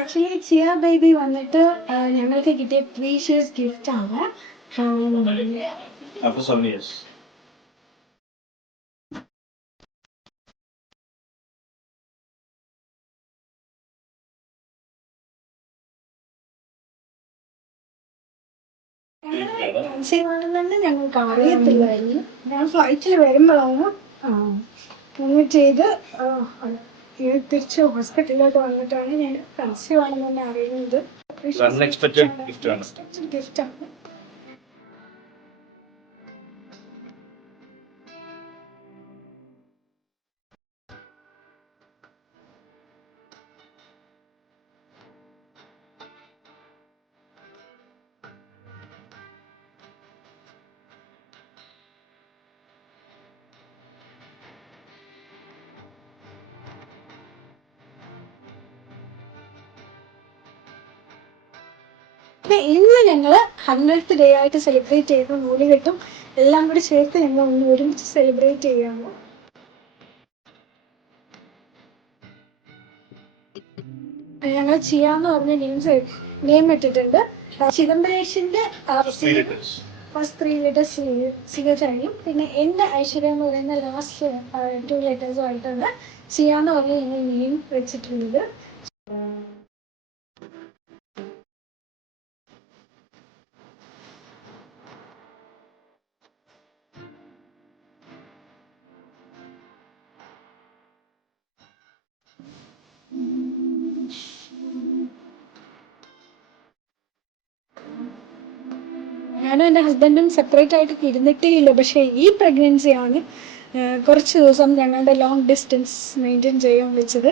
Actually chia baby വന്നിട്ട് ഞങ്ങൾക്ക് കിട്ടിയ പ്രീഷ്യസ് ഗിഫ്റ്റ് ആണ്. After 7 years. ആണെന്നെ ഞങ്ങൾക്ക് അറിയത്തില്ലായിരുന്നു. ഞാൻ ഫ്ലൈറ്റിൽ വരുമ്പോഴാണ് ഞങ്ങൾ ചെയ്ത് തിരിച്ച് ഹോസ്പിറ്റലിലോട്ട് വന്നിട്ടാണ് ഞാൻ കൺസീവ് ആണെന്ന് തന്നെ അറിയുന്നത്. Unexpected gift ആണ്. ഗിഫ്റ്റാണ്. ഇന്ന് ഞങ്ങൾ 100th ഡേ ആയിട്ട് സെലിബ്രേറ്റ് ചെയ്യുന്ന നൂലുകെട്ടും എല്ലാം കൂടി ചേർത്ത് ഞങ്ങൾ ഒന്ന് ഒരുമിച്ച് സെലിബ്രേറ്റ് ചെയ്യാമോ? ഞങ്ങൾ ചെയ്യാന്ന് പറഞ്ഞ നെയിം ഇട്ടിട്ടുണ്ട്. ചിദംബരേഷിന്റെ ഫസ്റ്റ് 3 ലെറ്റേഴ്സ് സിഗച്ചായും പിന്നെ എന്റെ ഐശ്വര്യ എന്ന് പറയുന്ന ലാസ്റ്റ് 2 ലെറ്റേഴ്സും ആയിട്ടാണ് ചെയ്യാന്ന് പറഞ്ഞ ഞങ്ങൾ നെയിം വെച്ചിട്ടുള്ളത്. ഞാനും എൻ്റെ ഹസ്ബൻഡും സെപ്പറേറ്റ് ആയിട്ട് ഇരുന്നിട്ടേ ഇല്ല. പക്ഷേ ഈ പ്രഗ്നൻസിയാണ് കുറച്ച് ദിവസം ഞങ്ങളുടെ ലോങ് ഡിസ്റ്റൻസ് മെയിൻറ്റെയിൻ ചെയ്യാൻ വെച്ചത്.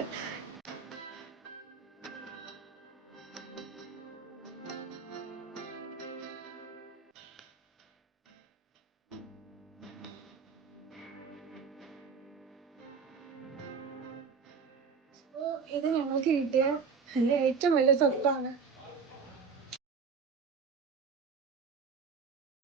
ഇത് ഞങ്ങൾക്ക് കിട്ടിയ ഏറ്റവും വലിയ സ്വത്താണ്.